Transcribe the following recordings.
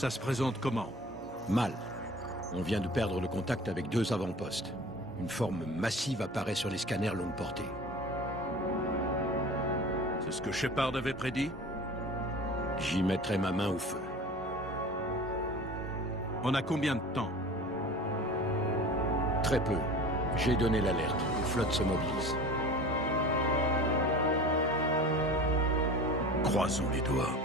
Ça se présente comment? Mal. On vient de perdre le contact avec 2 avant-postes. Une forme massive apparaît sur les scanners longue portée. C'est ce que Shepard avait prédit? J'y mettrai ma main au feu. On a combien de temps? Très peu. J'ai donné l'alerte. La flotte se mobilise. Croisons les doigts.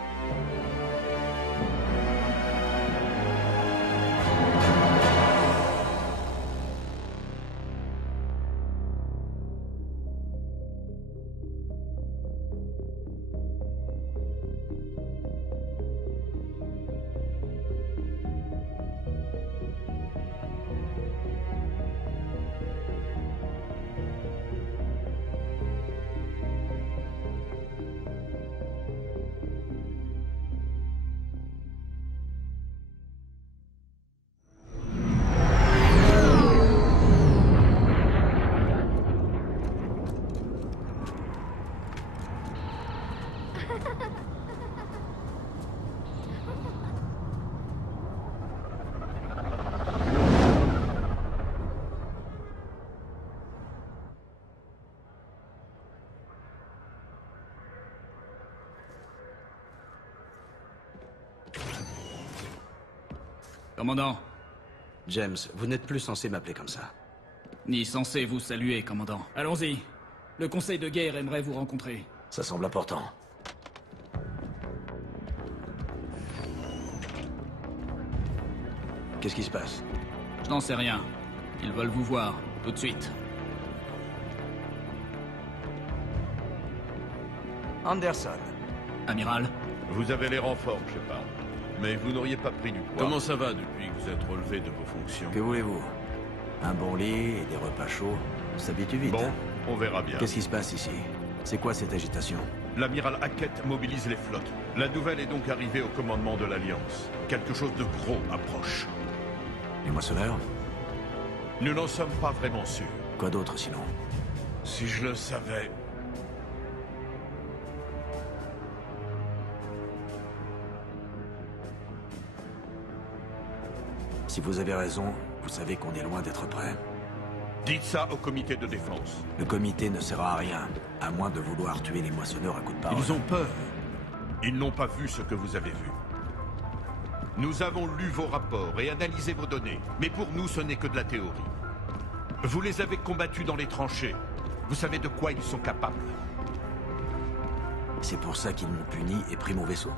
Commandant. James, vous n'êtes plus censé m'appeler comme ça. Ni censé vous saluer, commandant. Allons-y. Le conseil de guerre aimerait vous rencontrer. Ça semble important. Qu'est-ce qui se passe? Je n'en sais rien. Ils veulent vous voir, tout de suite. Anderson. Amiral. Vous avez l'air en forme, Shepard. Mais vous n'auriez pas pris du poids. Comment ça va depuis que vous êtes relevé de vos fonctions? Que voulez-vous? Un bon lit et des repas chauds, on s'habitue vite. Bon, on verra bien. Qu'est-ce qui se passe ici? C'est quoi cette agitation? L'amiral Hackett mobilise les flottes. La nouvelle est donc arrivée au commandement de l'Alliance. Quelque chose de gros approche. Les moissonneurs? Nous n'en sommes pas vraiment sûrs. Quoi d'autre sinon? Si je le savais... Si vous avez raison, vous savez qu'on est loin d'être prêt. Dites ça au comité de défense. Le comité ne sert à rien, à moins de vouloir tuer les moissonneurs à coups de parole. Ils ont peur. Ils n'ont pas vu ce que vous avez vu. Nous avons lu vos rapports et analysé vos données, mais pour nous, ce n'est que de la théorie. Vous les avez combattus dans les tranchées. Vous savez de quoi ils sont capables. C'est pour ça qu'ils m'ont puni et pris mon vaisseau.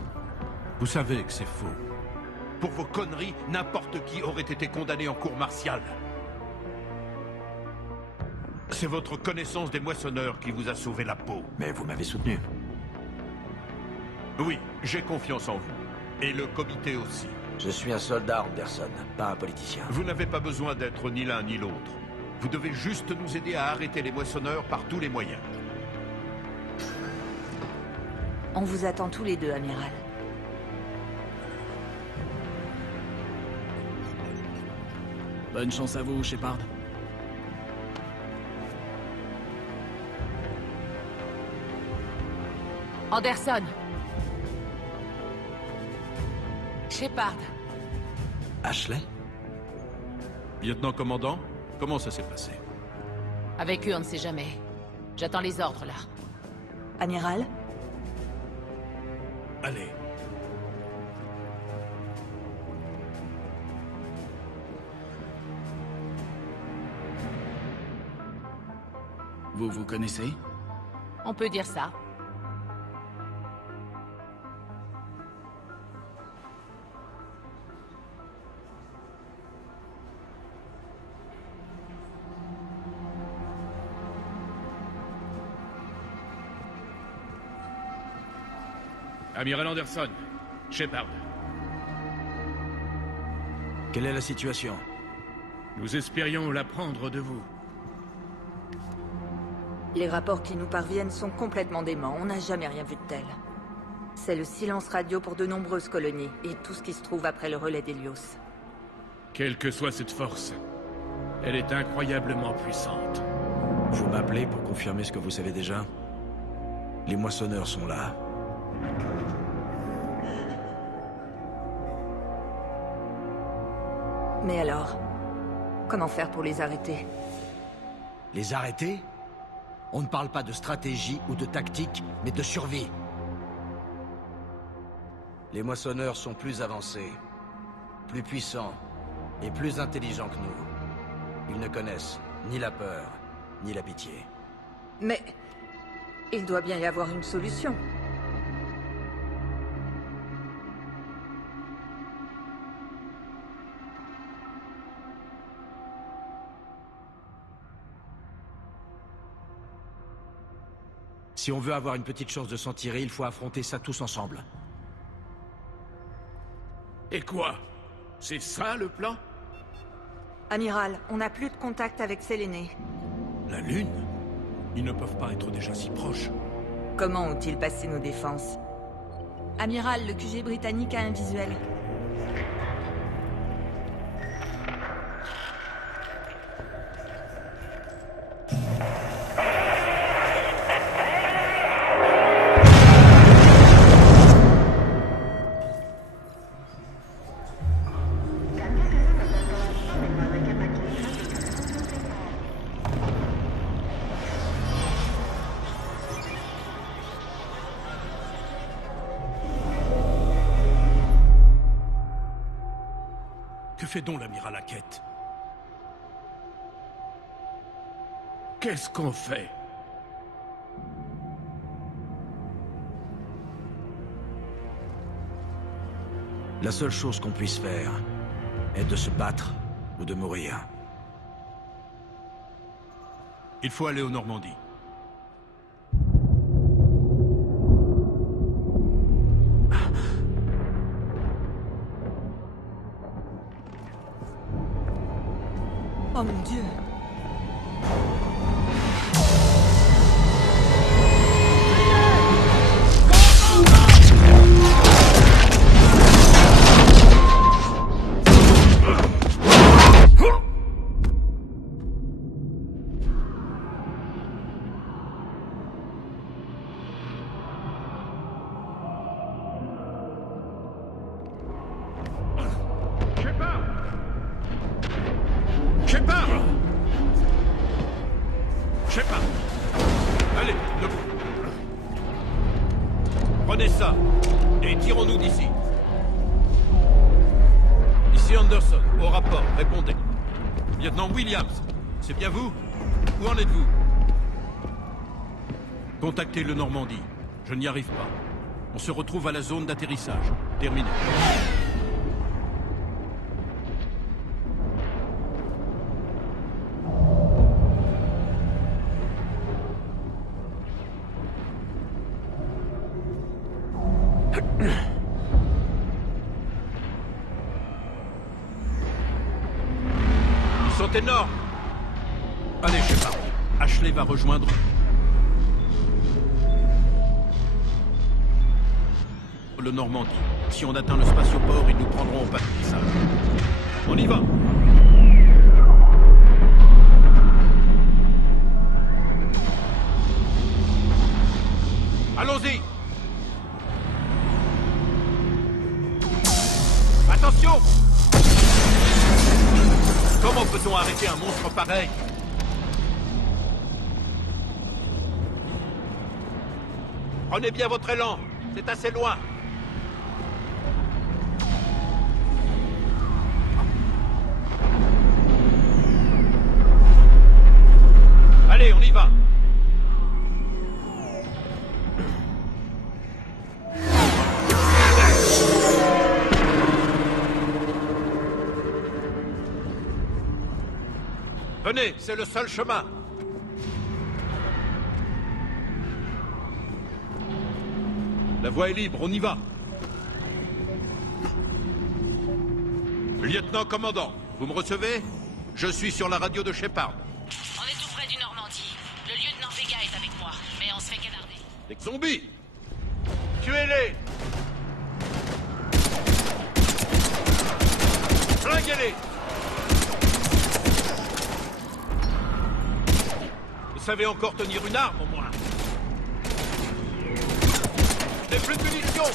Vous savez que c'est faux. Pour vos conneries, n'importe qui aurait été condamné en cour martiale. C'est votre connaissance des moissonneurs qui vous a sauvé la peau. Mais vous m'avez soutenu. Oui, j'ai confiance en vous. Et le comité aussi. Je suis un soldat, Anderson, pas un politicien. Vous n'avez pas besoin d'être ni l'un ni l'autre. Vous devez juste nous aider à arrêter les moissonneurs par tous les moyens. On vous attend tous les deux, amiral. Bonne chance à vous, Shepard. Anderson. Shepard. Ashley? Lieutenant-commandant, comment ça s'est passé? Avec eux, on ne sait jamais. J'attends les ordres, là. Amiral? Allez. Vous vous connaissez? On peut dire ça. Amiral Anderson, Shepard. Quelle est la situation? Nous espérions l'apprendre de vous. Les rapports qui nous parviennent sont complètement déments. On n'a jamais rien vu de tel. C'est le silence radio pour de nombreuses colonies, et tout ce qui se trouve après le relais d'Hélios. Quelle que soit cette force, elle est incroyablement puissante. Vous m'appelez pour confirmer ce que vous savez déjà? Les moissonneurs sont là. Mais alors, comment faire pour les arrêter? Les arrêter? On ne parle pas de stratégie ou de tactique, mais de survie. Les moissonneurs sont plus avancés, plus puissants et plus intelligents que nous. Ils ne connaissent ni la peur, ni la pitié. Mais... il doit bien y avoir une solution. Si on veut avoir une petite chance de s'en tirer, il faut affronter ça tous ensemble. Et quoi? C'est ça le plan? Amiral, on n'a plus de contact avec Séléné. La Lune? Ils ne peuvent pas être déjà si proches. Comment ont-ils passé nos défenses? Amiral, le QG britannique a un visuel. Que fait donc l'amiral Hackett? Qu'est-ce qu'on fait? La seule chose qu'on puisse faire est de se battre ou de mourir. Il faut aller aux Normandies. Oh mon Dieu! Shepard! Allez, debout. Prenez ça, et tirons-nous d'ici. Ici Anderson, au rapport, répondez. Lieutenant Williams, c'est bien vous? Où en êtes-vous? Contactez le Normandie. Je n'y arrive pas. On se retrouve à la zone d'atterrissage. Terminé. Ils sont énormes! Allez, Shepard. Ashley va rejoindre... le Normandie. Si on atteint le spatioport, ils nous prendront au patrouillage. On y va! Allons-y! Attention! Comment peut-on arrêter un monstre pareil? Prenez bien votre élan, c'est assez loin. Allez, on y va. Venez, c'est le seul chemin. La voie est libre, on y va. Lieutenant commandant, vous me recevez? Je suis sur la radio de Shepard. On est tout près du Normandie. Le lieutenant Vega est avec moi, mais on se fait canarder. Des zombies! Tuez-les! Flinguez-les! Vous savez encore tenir une arme, au moins. Je n'ai plus de munitions!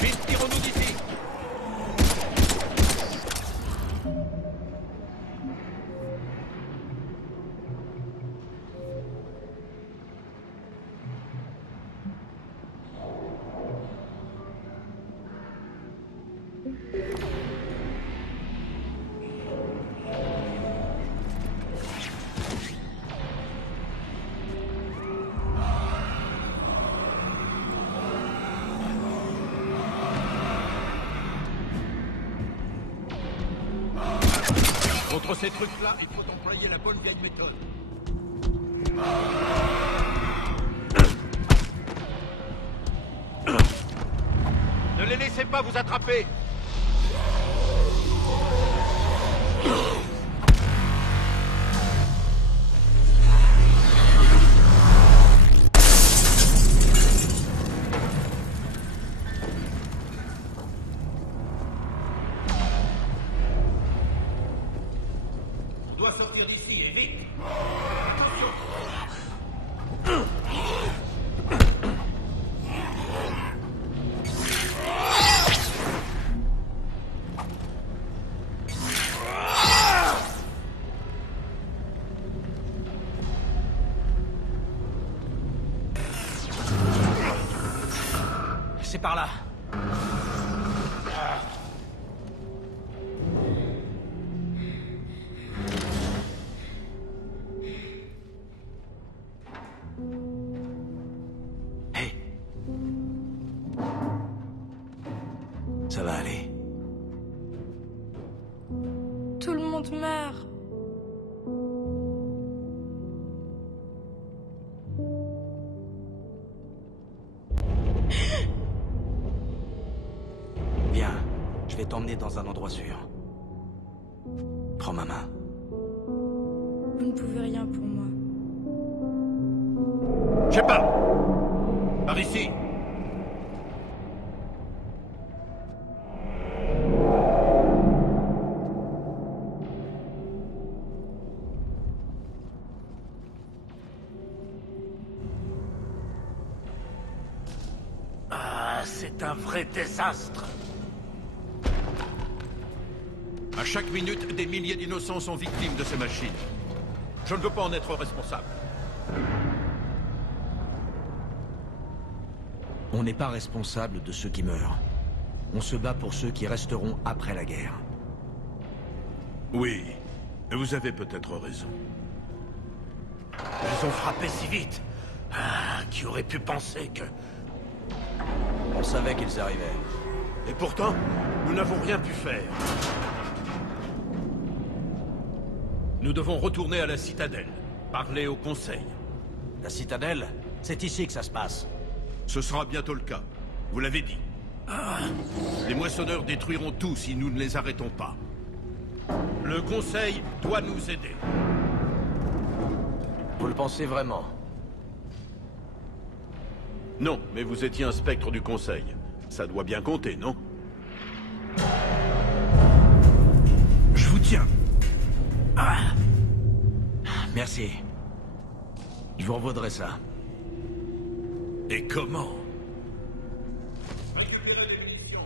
Vite, tirons-nous d'ici! Contre ces trucs-là, il faut employer la bonne vieille méthode. Ne les laissez pas vous attraper! On doit sortir d'ici, et vite! C'est par là. Hé. Ça va aller. Tout le monde meurt. Viens, je vais t'emmener dans un endroit sûr. Prends ma main. Vous ne pouvez rien pour moi. Shepard! Par ici! Ah, c'est un vrai désastre. À chaque minute, des milliers d'innocents sont victimes de ces machines. Je ne veux pas en être responsable. On n'est pas responsable de ceux qui meurent. On se bat pour ceux qui resteront après la guerre. Oui, vous avez peut-être raison. Ils ont frappé si vite. Ah, qui aurait pu penser que... On savait qu'ils arrivaient. Et pourtant, nous n'avons rien pu faire. Nous devons retourner à la citadelle, parler au conseil. La citadelle, c'est ici que ça se passe. Ce sera bientôt le cas. Vous l'avez dit. Les moissonneurs détruiront tout si nous ne les arrêtons pas. Le conseil doit nous aider. Vous le pensez vraiment? Non, mais vous étiez un spectre du conseil. Ça doit bien compter, non? Je vous tiens. Merci. Je vous revaudrai ça. Et comment? Récupérez les munitions.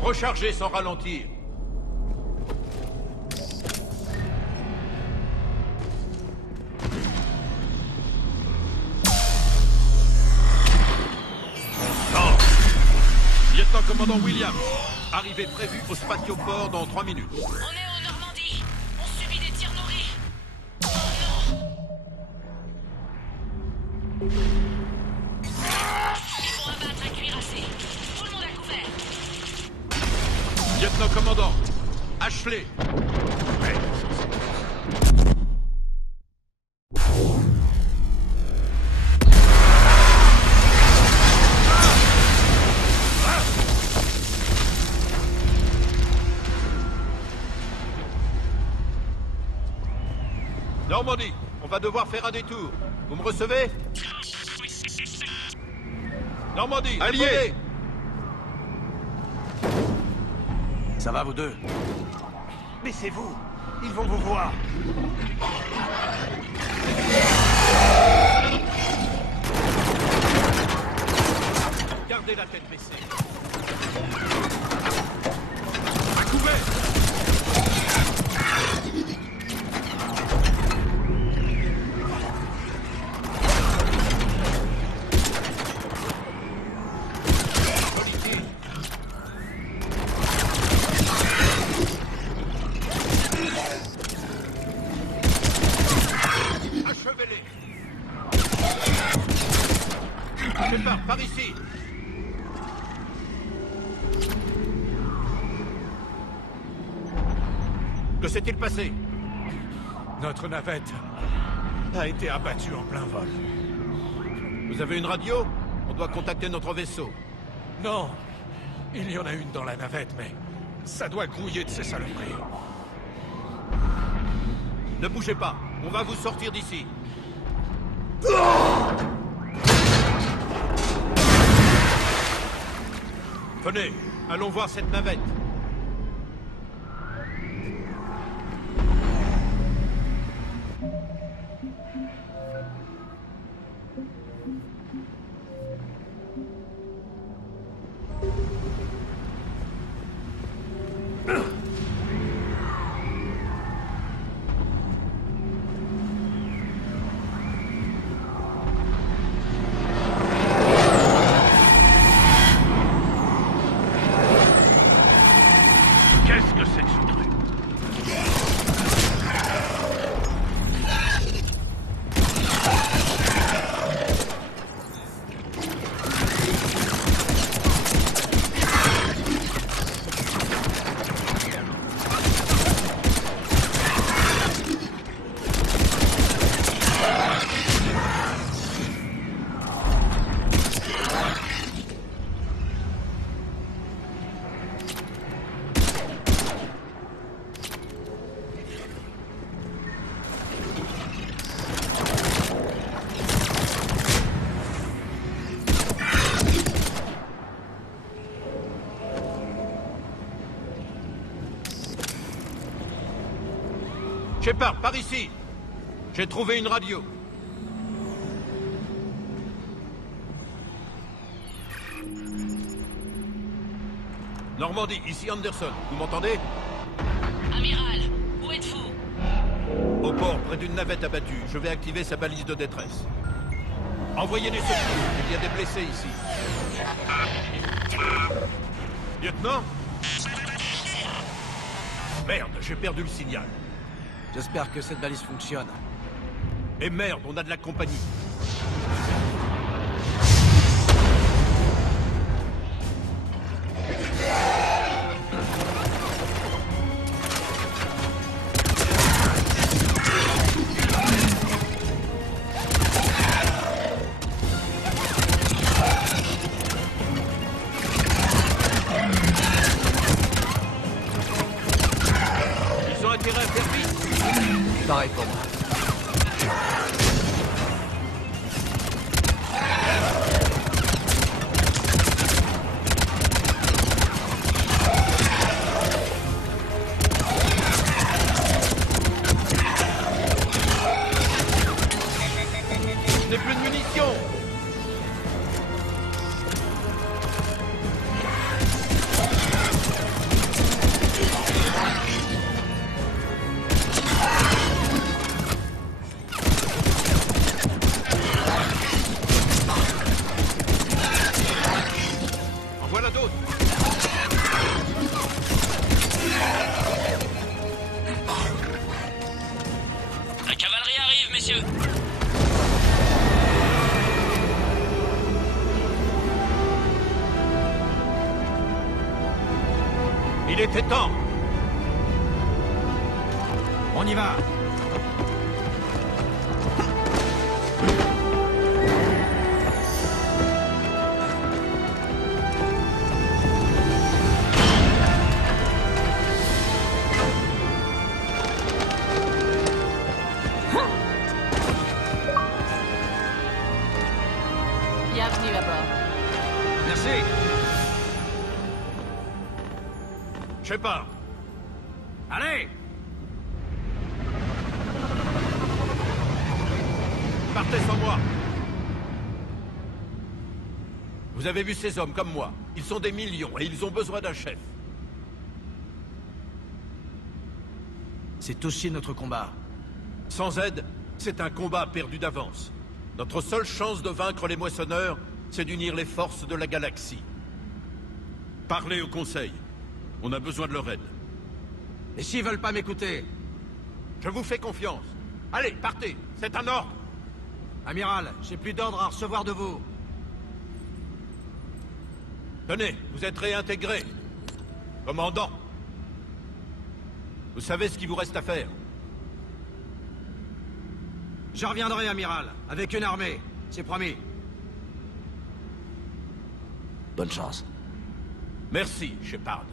Rechargez sans ralentir. Lieutenant-commandant Williams, arrivée prévue au spatioport dans 3 minutes. On est en Normandie. On subit des tirs nourris. Oh non! Il faut abattre un cuirassé. Tout le monde à couvert. Lieutenant-commandant, Ashley. Normandie, on va devoir faire un détour. Vous me recevez? Normandie, allié. Ça va, vous deux? Mais c'est vous. Ils vont vous voir. Gardez la tête baissée. Que s'est-il passé? Notre navette a été abattue en plein vol. Vous avez une radio? On doit contacter notre vaisseau. Non, il y en a une dans la navette, mais ça doit grouiller de ces saloperies. Ne bougez pas, on va vous sortir d'ici. Venez, allons voir cette navette. Qu'est-ce que c'est que ce truc? Shepard, par ici. J'ai trouvé une radio. Normandie, ici Anderson. Vous m'entendez? Amiral, où êtes-vous? Au port, près d'une navette abattue. Je vais activer sa balise de détresse. Envoyez des secours. Il y a des blessés ici. Lieutenant? Merde, j'ai perdu le signal. J'espère que cette balise fonctionne. Et merde, on a de la compagnie. Ils ont intérêt à faire vite. Pareil pour moi. Je n'ai plus de munitions. En voilà d'autres. La cavalerie arrive, messieurs. Il était temps. On y va. Bienvenue à bord. Merci. Shepard, Allez. partez sans moi. Vous avez vu ces hommes comme moi. Ils sont des millions et ils ont besoin d'un chef. C'est aussi notre combat. Sans aide, c'est un combat perdu d'avance. Notre seule chance de vaincre les moissonneurs, c'est d'unir les forces de la galaxie. Parlez au Conseil. On a besoin de leur aide. Et s'ils veulent pas m'écouter? Je vous fais confiance. Allez, partez. C'est un ordre. Amiral, j'ai plus d'ordre à recevoir de vous. Tenez, vous êtes réintégré. Commandant. Vous savez ce qu'il vous reste à faire. Je reviendrai, amiral, avec une armée. C'est promis. Bonne chance. Merci, Shepard.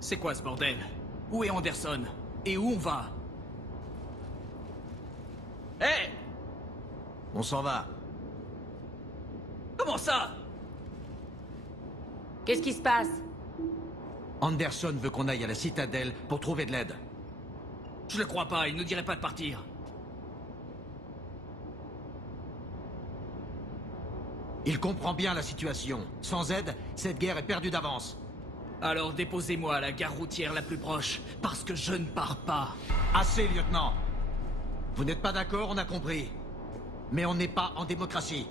C'est quoi ce bordel? Où est Anderson? Et où on va? Hé! On s'en va. Comment ça? Qu'est-ce qui se passe? Anderson veut qu'on aille à la citadelle pour trouver de l'aide. Je le crois pas, il nous dirait pas de partir. Il comprend bien la situation. Sans aide, cette guerre est perdue d'avance. Alors déposez-moi à la gare routière la plus proche, parce que je ne pars pas. Assez, lieutenant. Vous n'êtes pas d'accord, on a compris. Mais on n'est pas en démocratie.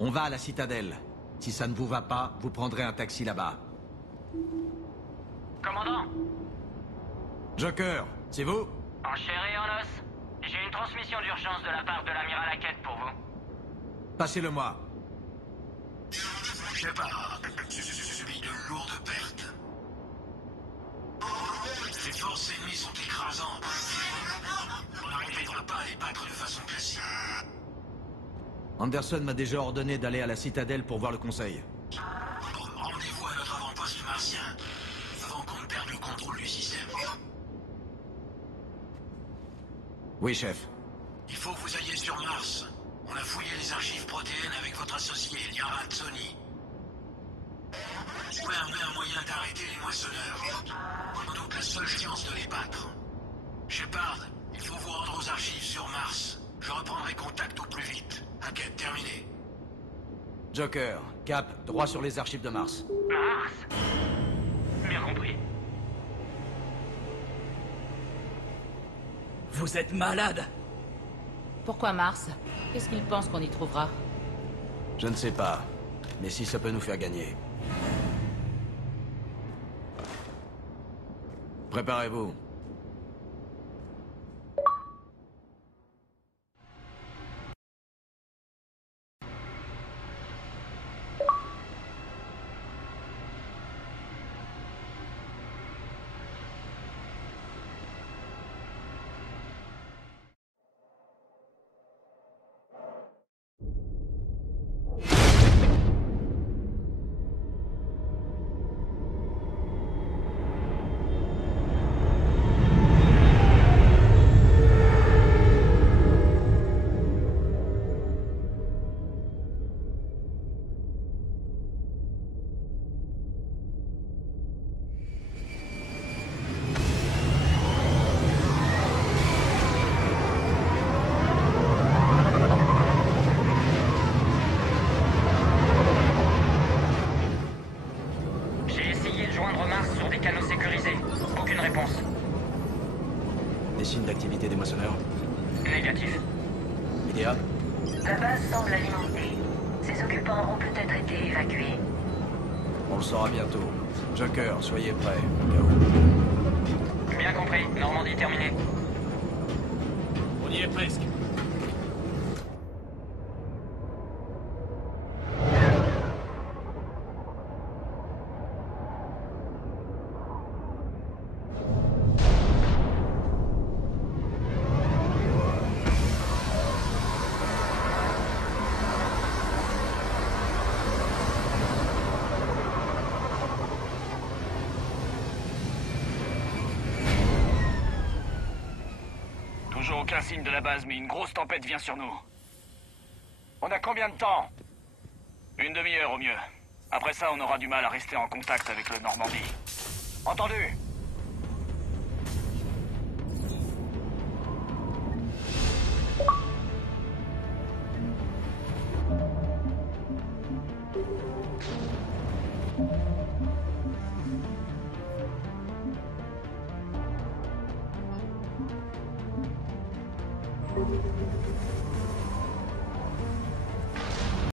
On va à la citadelle. Si ça ne vous va pas, vous prendrez un taxi là-bas. Commandant, Joker, c'est vous? en chair et en os, j'ai une transmission d'urgence de la part de l'amiral Hackett pour vous. Passez-le-moi. Shepard, subit de lourdes pertes. Les forces ennemies sont écrasantes. On n'arrivera pas à les battre de façon classique. Anderson m'a déjà ordonné d'aller à la citadelle pour voir le conseil. Rendez-vous à notre avant-poste martien, avant qu'on ne perde le contrôle du système. Oui, chef. Il faut que vous ayez sur Mars. On a fouillé les archives protéines avec votre associé, Liarat Sony. Trouvez un meilleur moyen d'arrêter les moissonneurs. Sans doute la seule chance de les battre. Shepard, il faut vous rendre aux archives sur Mars. Je reprendrai contact au plus vite. Enquête terminée. Joker, Cap, droit sur les archives de Mars. Mars? Bien compris. Vous êtes malade? Pourquoi Mars? Qu'est-ce qu'il pense qu'on y trouvera? Je ne sais pas, mais si ça peut nous faire gagner. Préparez-vous. réponse. Des signes d'activité des moissonneurs? Négatif. Idéa? La base semble alimentée. Ses occupants ont peut-être été évacués. On le saura bientôt. Joker, soyez prêts, au cas où. Bien compris. Normandie terminée. On y est presque. Toujours aucun signe de la base, mais une grosse tempête vient sur nous. On a combien de temps? Une demi-heure au mieux. Après ça, on aura du mal à rester en contact avec le Normandie. Entendu?